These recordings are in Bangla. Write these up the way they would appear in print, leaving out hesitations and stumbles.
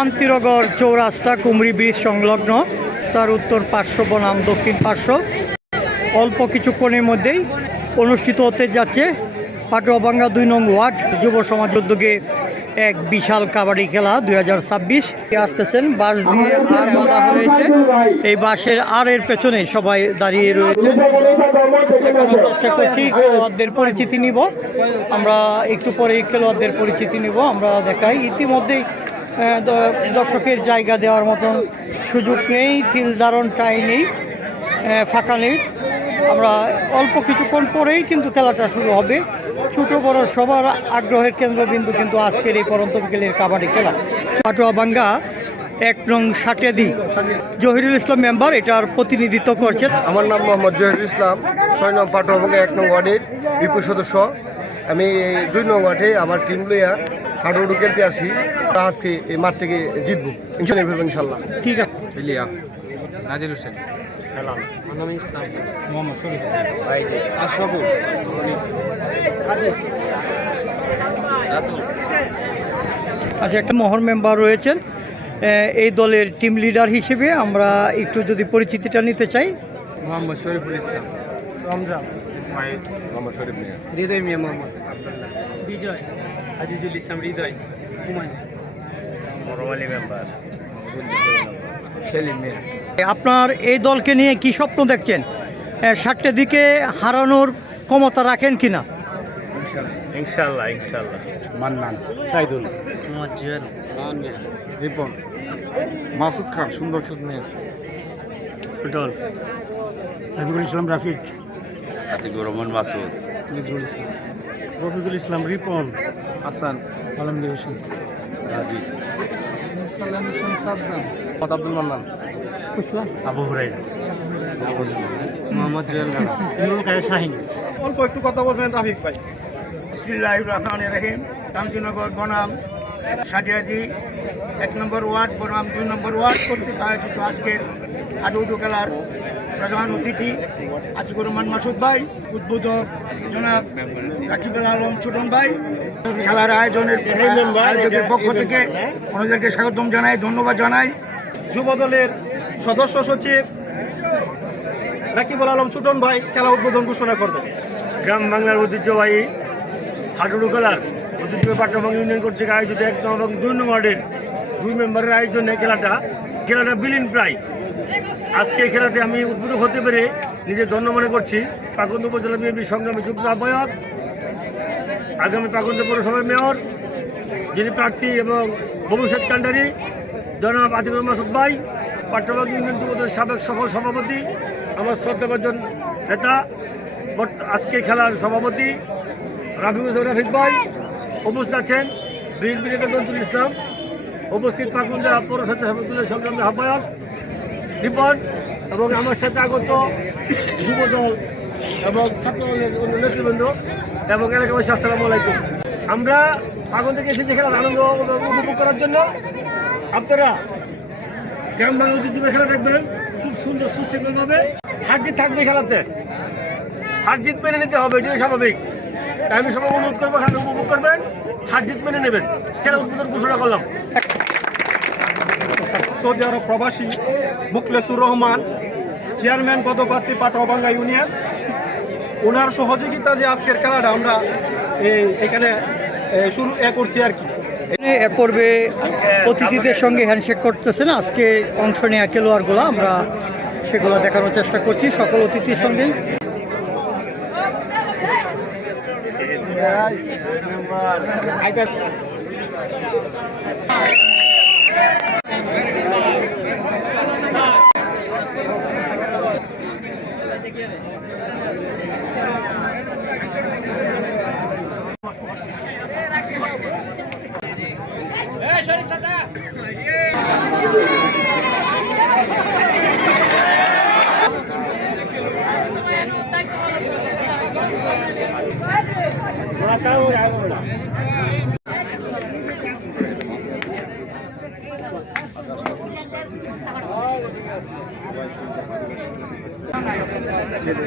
শান্তিনগর চৌরাস্তা কুমড়ি ব্রিজ সংলগ্ন তার উত্তর পার্শ্ব বনাম দক্ষিণ পার্শ্ব অল্প কিছুক্ষণের মধ্যেই অনুষ্ঠিত হতে যাচ্ছে পাটুয়াভাঙ্গা ২ নং ওয়ার্ড যুব সমাজ উদ্যোগে এক বিশাল কাবাডি খেলা ২০২৬ আসতেছেন। বাঁশ দিয়ে আর বাঁধা হয়েছে, এই বাঁশের আরের পেছনে সবাই দাঁড়িয়ে রয়েছে। চেষ্টা করছি খেলোয়াড়দের পরিচিতি নিব, আমরা একটু পরে খেলোয়াড়দের পরিচিতি নিব। আমরা দেখাই ইতিমধ্যেই দর্শকের জায়গা দেওয়ার মতন সুযোগ নেই, তিল ধারণটাই নেই, ফাঁকা নেই। আমরা অল্প কিছুক্ষণ পরেই কিন্তু খেলাটা শুরু হবে। ছোটো বড় সবার আগ্রহের কেন্দ্রবিন্দু কিন্তু আজকের এই পরন্ত বিকেলের কাবাডি খেলা। পাটুয়াভাঙ্গা ১ নং সাটেদি জহিরুল ইসলাম মেম্বার এটার প্রতিনিধিত্ব করছেন। আমার নাম মোহাম্মদ জহিরুল ইসলাম, ৬ নং পাটুয়াভাঙ্গা ১ নং ওয়ার্ডের ইউপি সদস্য। আমি ২ নং ওয়ার্ডে আমার টিম লইয়া হাডুডু খেলতে আসি। তা আজকে এই মাঠ থেকে জিতবো ইনশাল্লাহ। ঠিক আছে। ইলিয়াস, নাজির হোসেন, মোহাম্মদ শরীফ, আশরাফুল, আচ্ছা, একটা মহর মেম্বার রয়েছেন এই দলের টিম লিডার হিসেবে। আমরা একটু যদি পরিচিতিটা নিতে চাই। মোহাম্মদ শরীফুল ইসলাম, রমজান, ইসমাইল, মোহাম্মদ শরীফ মিয়া, হৃদয় মিয়া, মোহাম্মদ আব্দুল্লাহ, বিজয়, আজিজুল ইসলাম, হৃদয়, হুমায়ুন, মরমালি মেম্বার, সেলিম মিয়া। আপনার এই দলকে নিয়ে কি স্বপ্ন দেখছেন? 7টে দিকে হারানোর ক্ষমতা রাখেন কিনা? ইনশাল্লাহ। মান্নান, সাইদুল, মোহাম্মদ জুয়েল, রিপন, মাসুদ খান, সুন্দর খেল মেয়ে, সুটল, রফিকুল ইসলাম, রাফিক, আতিকুর রহমান, মাসুদ, নজরুল ইসলাম, রফিকুল ইসলাম, রিপন, হাসান, আলমগীর হোসেন, রাজি, সালাম হোসেন, সাদ্দাম, আব্দুল মান্নান, ইসলাম, আবু হুরাইরা, মোহাম্মদ জুয়েল রানা, নুরুল কাদের শাহিন। অল্প একটু কথা বলবেন রাফিক ভাই। বিসমিল্লাহির রহমানির রহিম। কামচুনগর বনাম সাটিয়াদি ১ নম্বর ওয়ার্ড বনাম ২ নম্বর ওয়ার্ড কর্তৃক আয়োজিত আজকের হাডুডু খেলার প্রধান অতিথি আতিকুর রহমান মাসুদ ভাই, উদ্বোধক জনাব রাকিবুল আলম ছোটন ভাই। খেলার আয়োজকের পক্ষ থেকে ওনাদেরকে স্বাগতম জানাই, ধন্যবাদ জানাই। যুব দলের সদস্য সচিব রাকিবুল আলম ছোটন ভাই খেলা উদ্বোধন ঘোষণা করবেন। গ্রাম বাংলার ঐতিহ্যবাহী হাডুডু খেলার ঐতিহ্যবাহী পাটুয়াভাঙ্গা ইউনিয়ন কর্তৃক আয়োজিত ১ নং এবং ২ নং ওয়ার্ডের ২ মেম্বারের আয়োজনে খেলাটা বিলীন প্রায়। আজকে এই খেলাতে আমি উদ্বোধক হতে পেরে নিজে ধন্য মনে করছি। পাকুন্দ উপজেলা বিএনপি সংগ্রামী যুগ্ম আহ্বায়ক, আগামী পাকুন্দ পৌরসভার মেয়র যিনি প্রার্থী এবং ভবিষ্যৎ কাণ্ডারি জনাব আতিকুর মাসুদ ভাই, পাটুয়াভাঙ্গা ইউনিয়ন যুবদলের সাবেক সফল সভাপতি, আমার শ্রদ্ধাভাজন নেতা, আজকে খেলার সভাপতি রাফিক ভাই, উপস্থিত আছেন বিএনপি নেতা নজরুল ইসলাম, উপস্থিত পাকুন্ডা পৌরসভা সংগ্রামী আহ্বায়ক রিপন এবং আমার সাথে আগত যুবদল এবং ছাত্রদলের অন্য নেতৃবৃন্দ এবং এলাকাবাসী, আসসালামু আলাইকুম। আমরা পাকুন্দ থেকে এসেছি খেলার আনন্দ উপভোগ করার জন্য। আপনারা গ্রাম বাংলা ঐতিহ্যবাহী খেলা দেখবেন খুব সুন্দর সুশৃঙ্খলভাবে। হার জিত থাকবে খেলাতে, হার জিত মেনে নিতে হবে, এটাই স্বাভাবিক। তাই আমি সবাই অনুরোধ করবো খেলা উপভোগ করবেন, হার জিত মেনে নেবেন। খেলা উদ্বোধন ঘোষণা করলাম। সৌদি আরব প্রবাসী মুখলেসুর রহমান, চেয়ারম্যান পদপ্রার্থী পাটুয়াভাঙ্গা ইউনিয়ন, ওনার সহযোগিতা যে আজকের খেলাটা আমরা এখানে শুরু করছি আর কি। এ পর্বে অতিথিদের সঙ্গে হ্যান্ডশেক করতেছেন আজকে অংশ নেওয়া খেলোয়াড়গুলো, আমরা সেগুলো দেখানোর চেষ্টা করছি সকল অতিথির সঙ্গেই। ছেলে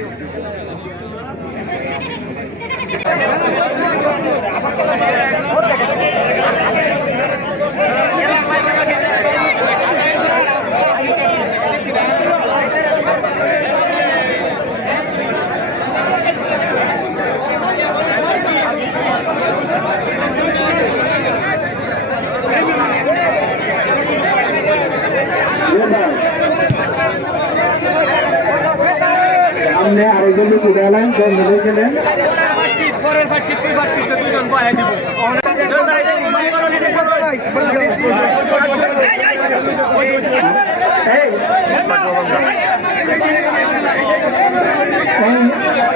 বিদ্যালয় বন্ধ গেলেন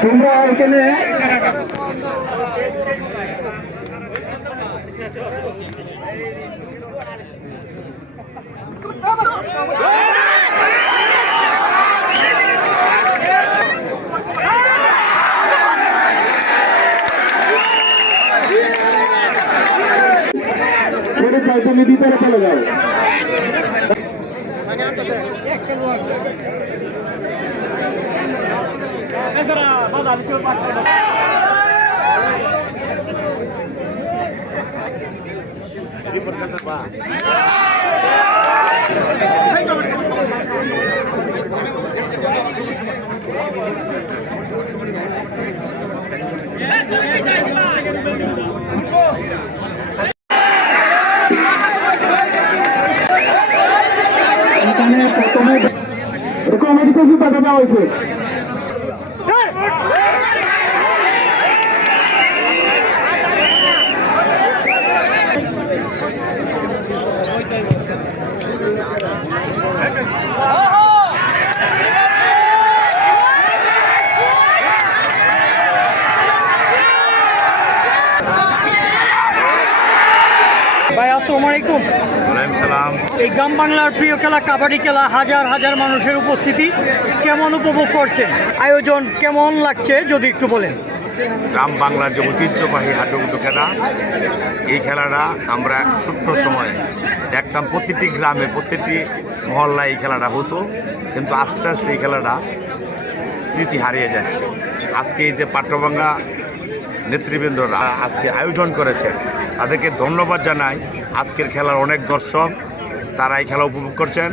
তোমরা এখানে তুমি ভিতরে চলে যাও। এখানে প্রথমে এরকম আমাকে তো পাঠা দেওয়া হয়েছে। ভাই আসসালামু আলাইকুম। সালাম। এই গ্রাম বাংলার প্রিয় খেলা কাবাডি খেলা হাজার হাজার মানুষের উপস্থিতি কেমন উপভোগ করছেন, আয়োজন কেমন লাগছে যদি একটু বলেন। গ্রাম বাংলার যে ঐতিহ্যবাহী হাডুডু খেলা, এই খেলাটা আমরা ছোট্ট সময়ে দেখতাম প্রতিটি গ্রামে প্রতিটি মহল্লায় এই খেলাটা হতো, কিন্তু আস্তে আস্তে এই খেলাটা স্মৃতি হারিয়ে যাচ্ছে। আজকে এই যে পাট্রভাঙ্গা নেতৃবৃন্দরা আজকে আয়োজন করেছে, তাদেরকে ধন্যবাদ জানাই। আজকের খেলার অনেক দর্শক তারা এই খেলা উপভোগ করছেন।